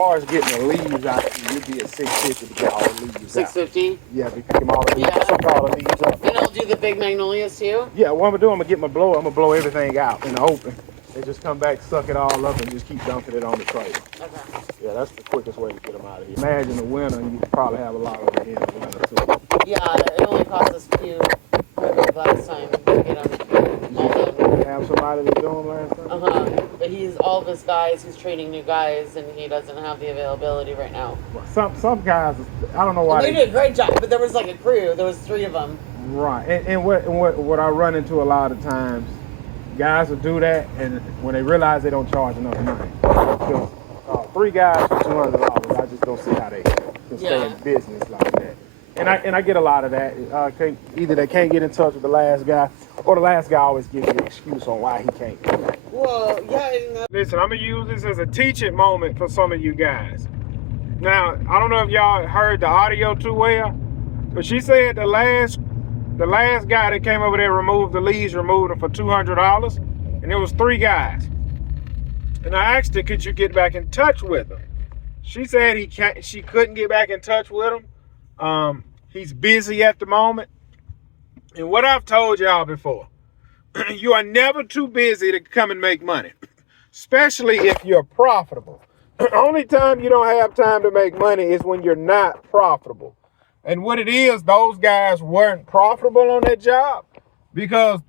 far as getting the leaves out, you'd be at 650 to get all the leaves out. 650. Yeah, to get them all the leaves, Yeah. suck all the leaves up. And I'll do the big magnolias too. Yeah, what I'm gonna do, I'm gonna get my blower, I'm gonna blow everything out in the open. And just come back, suck it all up, and just keep dumping it on the trailer. Okay. Yeah, that's the quickest way to get them out of here. Imagine the winter, and you could probably have a lot of them here in the winter too. Yeah, it only cost us a few last time to get them all done. Have somebody to do them last time? But all of his guys, he's training new guys, and he doesn't have the availability right now. Some guys, I don't know why. They did a great job, but there was like a crew. There was 3 of them. Right, and what I run into a lot of times, guys will do that, and when they realize they don't charge enough money, because 3 guys for $200, I just don't see how they can stay in business like that. And I get a lot of that. Either they can't get in touch with the last guy, or the last guy always gives you an excuse on why he can't. Well, yeah. Listen, I'm gonna use this as a teaching moment for some of you guys. Now, I don't know if y'all heard the audio too well, but she said the last guy that came over there removed the leaves, removed them for $200, and it was 3 guys. And I asked her, could you get back in touch with him? She said she couldn't get back in touch with him. He's busy at the moment. And what I've told y'all before, you are never too busy to come and make money, especially if you're profitable. The only time you don't have time to make money is when you're not profitable. And what it is, those guys weren't profitable on that job, because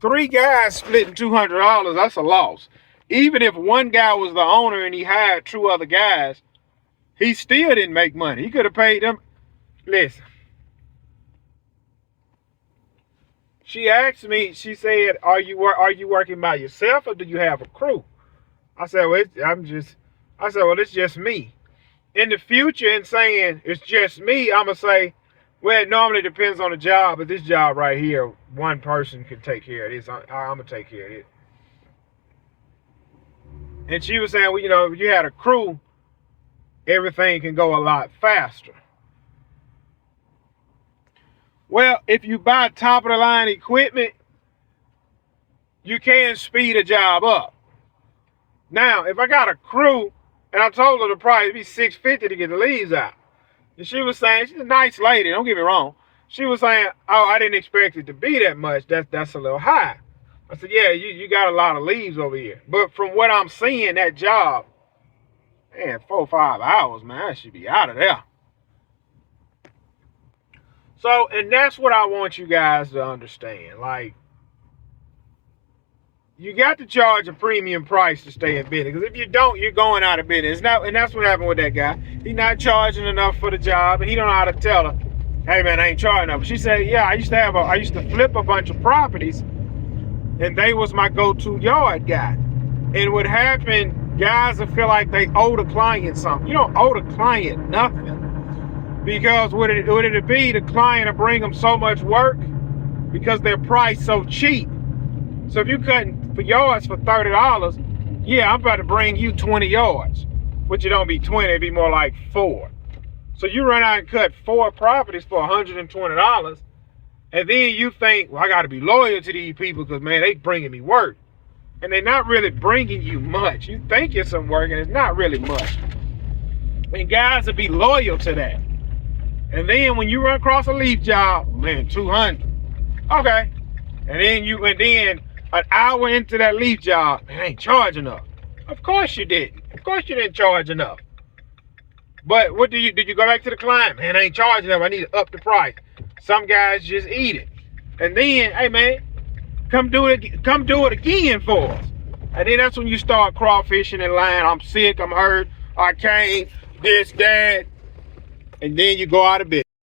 3 guys splitting $200, that's a loss. Even if one guy was the owner and he hired 2 other guys, he still didn't make money. He could have paid them. Listen. She asked me, she said, are you working by yourself or do you have a crew? I said, well, it's just me. In the future, in saying it's just me, I'm going to say, well, it normally depends on the job, but this job right here, one person can take care of this. I'm going to take care of it. And she was saying, well, if you had a crew, everything can go a lot faster. Well, if you buy top of the line equipment, you can speed a job up. Now, if I got a crew, and I told her the price would be $650 to get the leaves out. And she was saying, she's a nice lady, don't get me wrong. She was saying, oh, I didn't expect it to be that much. That's a little high. I said, yeah, you got a lot of leaves over here. But from what I'm seeing, that job, man, 4 or 5 hours, man, I should be out of there. So, and that's what I want you guys to understand. Like, you got to charge a premium price to stay in business. Because if you don't, you're going out of business. And that's what happened with that guy. He's not charging enough for the job, and he don't know how to tell her, hey man, I ain't charging enough. She said, yeah, I used to flip a bunch of properties, and they was my go-to yard guy. And what happened, guys will feel like they owe the client something. You don't owe the client nothing. Because would it be the client to bring them so much work because they're priced so cheap? So if you cutting for yards for $30, yeah, I'm about to bring you 20 yards, which it don't be 20, it'd be more like 4. So you run out and cut 4 properties for $120, and then you think, well, I got to be loyal to these people because, man, they bringing me work. And they're not really bringing you much. You think it's some work, and it's not really much. And guys will be loyal to that. And then when you run across a leaf job, man, 200. Okay. And then an hour into that leaf job, man, I ain't charging enough. Of course you didn't. Of course you didn't charge enough. But what did you go back to the client? Man, I ain't charging enough. I need to up the price. Some guys just eat it. And then, hey man, come do it again for us. And then that's when you start crawfishing and lying. I'm sick, I'm hurt, I can't, this, that. And then you go out of business.